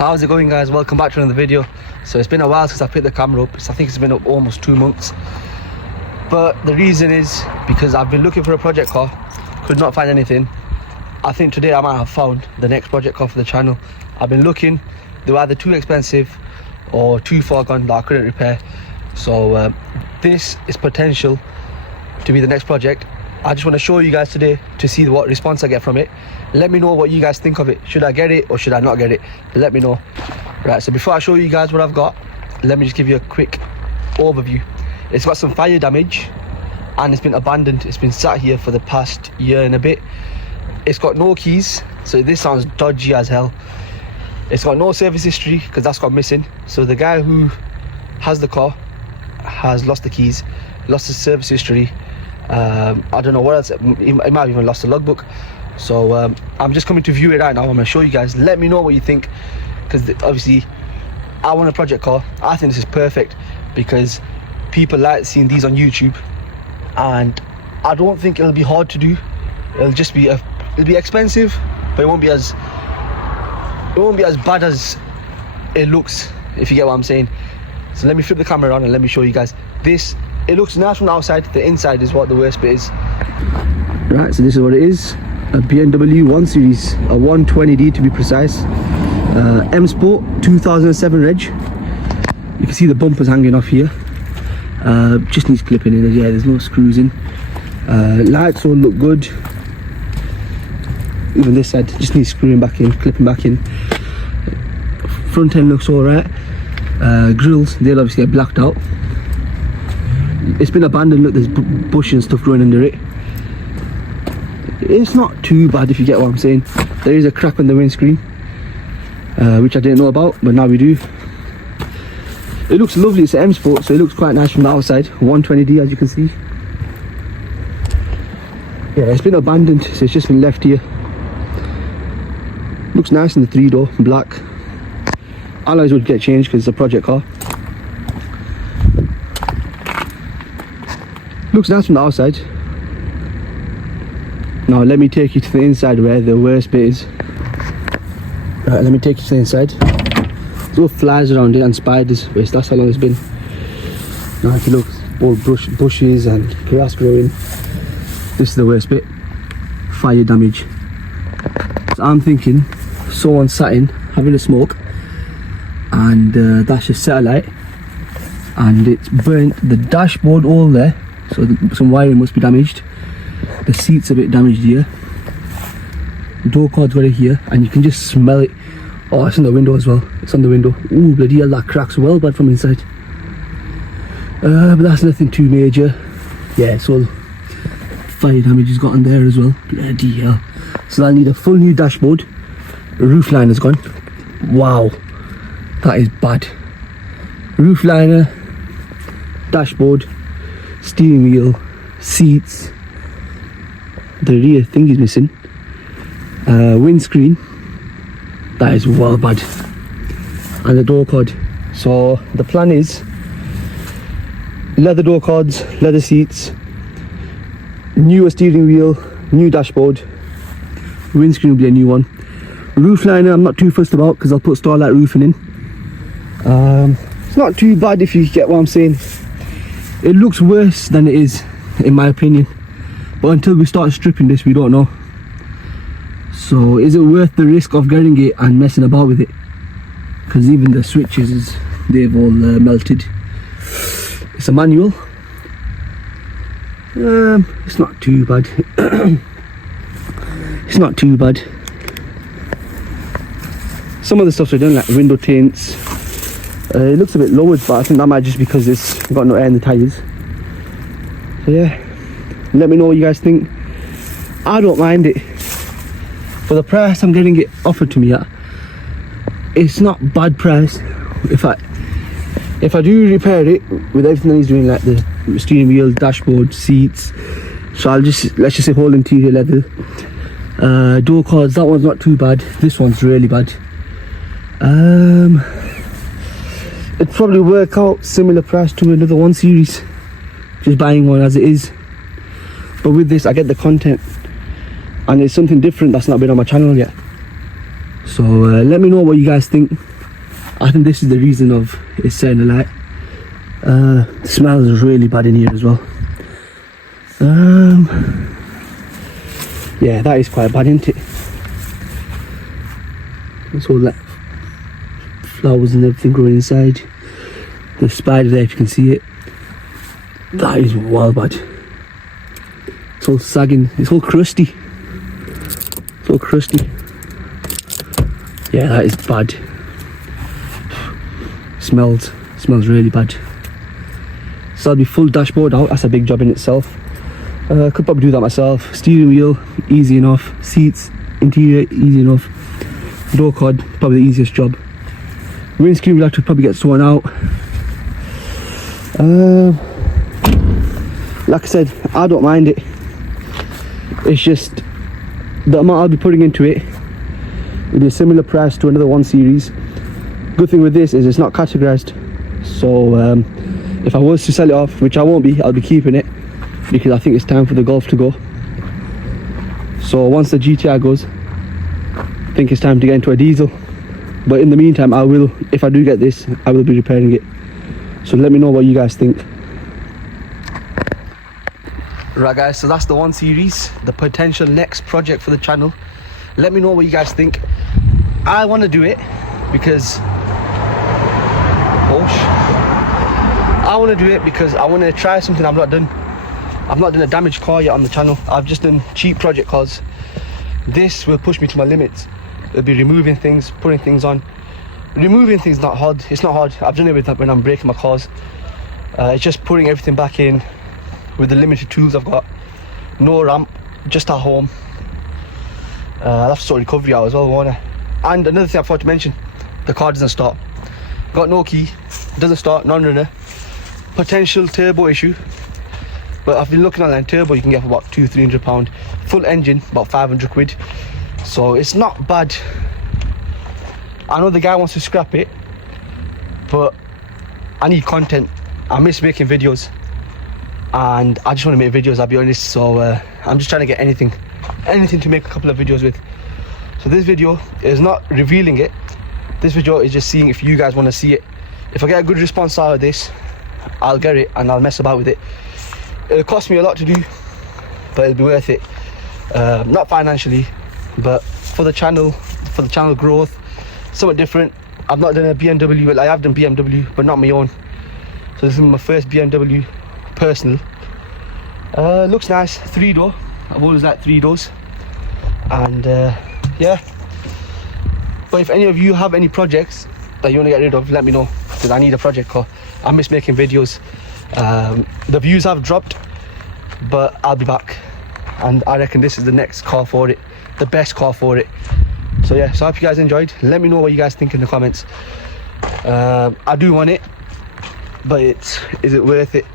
How's it going, guys? Welcome back to another video. So it's been a while since I picked the camera up. I think it's been up almost 2 months, but the reason is because I've been looking for a project car, could not find anything. I think today I might have found the next project car for the channel. I've been looking, they were either too expensive or too far gone that I couldn't repair. So this is potential to be the next project. I just want to show you guys today to see what response I get from it. Let me know what you guys think of it. Should I get it or should I not get it? Let me know. Right, so before I show you guys what I've got, let me just give you a quick overview. It's got some fire damage and it's been abandoned. It's been sat here for the past year and a bit. It's got no keys, so this sounds dodgy as hell. It's got no service history because that's got missing. So the guy who has the car has lost the keys, lost his service history. I don't know what else. He might have even lost the logbook. So I'm just coming to view it right now. I'm gonna show you guys. Let me know what you think, because obviously I want a project car. I think this is perfect because people like seeing these on YouTube, and I don't think it'll be hard to do. It'll just be it'll be expensive, but it won't be as bad as it looks, if you get what I'm saying. So let me flip the camera on and let me show you guys this. It looks nice from the outside. The inside is what the worst bit is. Right, so this is what it is. A BMW 1 Series, a 120D to be precise. M Sport 2007 reg. You can see the bumpers hanging off here. Just needs clipping in. Yeah, there's no screws in. Lights all look good. Even this side just needs screwing back in, clipping back in. Front end looks alright. Grills, they'll obviously get blacked out. It's been abandoned. Look, there's bush and stuff growing under it. It's not too bad, if you get what I'm saying. There is a crack on the windscreen, which I didn't know about, but now we do. It looks lovely. It's an M Sport, so it looks quite nice from the outside. 120D, as you can see. Yeah, it's been abandoned, so it's just been left here. Looks nice in the 3-door, black. Alloys would get changed because it's a project car. Looks nice from the outside. Now let me take you to the inside where the worst bit is. Right, let me take you to the inside. There's all flies around it and spiders, but that's how long it's been. Now if you look, all bushes and grass growing. This is the worst bit. Fire damage. So I'm thinking someone sat in having a smoke, and that's your satellite, and it's burnt the dashboard all there. So some wiring must be damaged. The seat's a bit damaged here. Door cord's got it here, and you can just smell it. Oh, it's on the window as well. It's on the window. Ooh, bloody hell, that cracks well bad from inside. But that's nothing too major. Yeah, it's all fire damage has got on there as well. Bloody hell. So I need a full new dashboard. The roof liner's gone. Wow, that is bad. Roof liner, dashboard, steering wheel, seats. The rear thing is missing. Windscreen, that is well bad. And the door cord. So the plan is leather door cords, leather seats, newer steering wheel, new dashboard. Windscreen will be a new one. Roof liner I'm not too fussed about because I'll put Starlight roofing in. It's not too bad, if you get what I'm saying. It looks worse than it is, in my opinion, but until we start stripping this, we don't know. So is it worth the risk of getting it and messing about with it? Because even the switches, they've all melted. It's a manual. It's not too bad. It's not too bad. Some of the stuff's done, like window tints. It looks a bit lowered, but I think that might just because it's got no air in the tyres. So yeah, let me know what you guys think. I don't mind it. For the price I'm getting it offered to me at, it's not bad price. If I do repair it with everything that he's doing, like the steering wheel, dashboard, seats, so let's just say whole interior leather. Door cords, that one's not too bad. This one's really bad. It'd probably work out similar price to another 1 Series, just buying one as it is. But with this I get the content, and it's something different that's not been on my channel yet. So let me know what you guys think. I think this is the reason of it setting alight. The smell is really bad in here as well. Yeah, that is quite bad, isn't it? It's all like flowers and everything growing inside. The spider there, if you can see it. That is wild bad. It's all sagging. It's all crusty. It's all crusty. Yeah, that is bad. Smells really bad. So I'll be full dashboard out. That's a big job in itself. Could probably do that myself. Steering wheel, easy enough. Seats, interior, easy enough. Door card, probably the easiest job. Windscreen will have to probably get sorted out. Like I said, I don't mind it. It's just the amount I'll be putting into it will be a similar price to another 1 Series. Good thing with this is it's not categorized. So if I was to sell it off, which I won't be, I'll be keeping it because I think it's time for the Golf to go. So once the GTR goes, I think it's time to get into a diesel. But in the meantime, I will, if I do get this, I will be repairing it. So let me know what you guys think. Right guys, so that's the 1 Series, the potential next project for the channel. Let me know what you guys think. I want to do it because I want to do it because I want to try something I've not done. I've not done a damaged car yet on the channel. I've just done cheap project cars. This will push me to my limits. It'll be removing things, putting things on. Removing things not hard. It's not hard. I've done it with when I'm breaking my cars. It's just putting everything back in with the limited tools I've got. No ramp, just at home. I'll have to sort recovery out as well, won't I? And another thing I forgot to mention, the car doesn't start. Got no key, doesn't start, non-runner. Potential turbo issue. But I've been looking online, turbo you can get for about £200-300. Full engine, about 500 quid. So it's not bad. I know the guy wants to scrap it, but I need content. I miss making videos, and I just want to make videos, I'll be honest. So I'm just trying to get anything to make a couple of videos with. So this video is not revealing it. This video is just seeing if you guys want to see it. If I get a good response out of this, I'll get it and I'll mess about with it. It'll cost me a lot to do, but it'll be worth it. Not financially, but for the channel growth, something different. I've not done a BMW. Well, I have done BMW, but not my own. So this is my first BMW personal. Looks nice, 3-door. I've always liked 3 doors. And yeah. But if any of you have any projects that you want to get rid of, let me know, because I need a project car. I miss making videos. The views have dropped, but I'll be back, and I reckon this is the next car for it, the best car for it. So yeah, so I hope you guys enjoyed. Let me know what you guys think in the comments. I do want it, but is it worth it?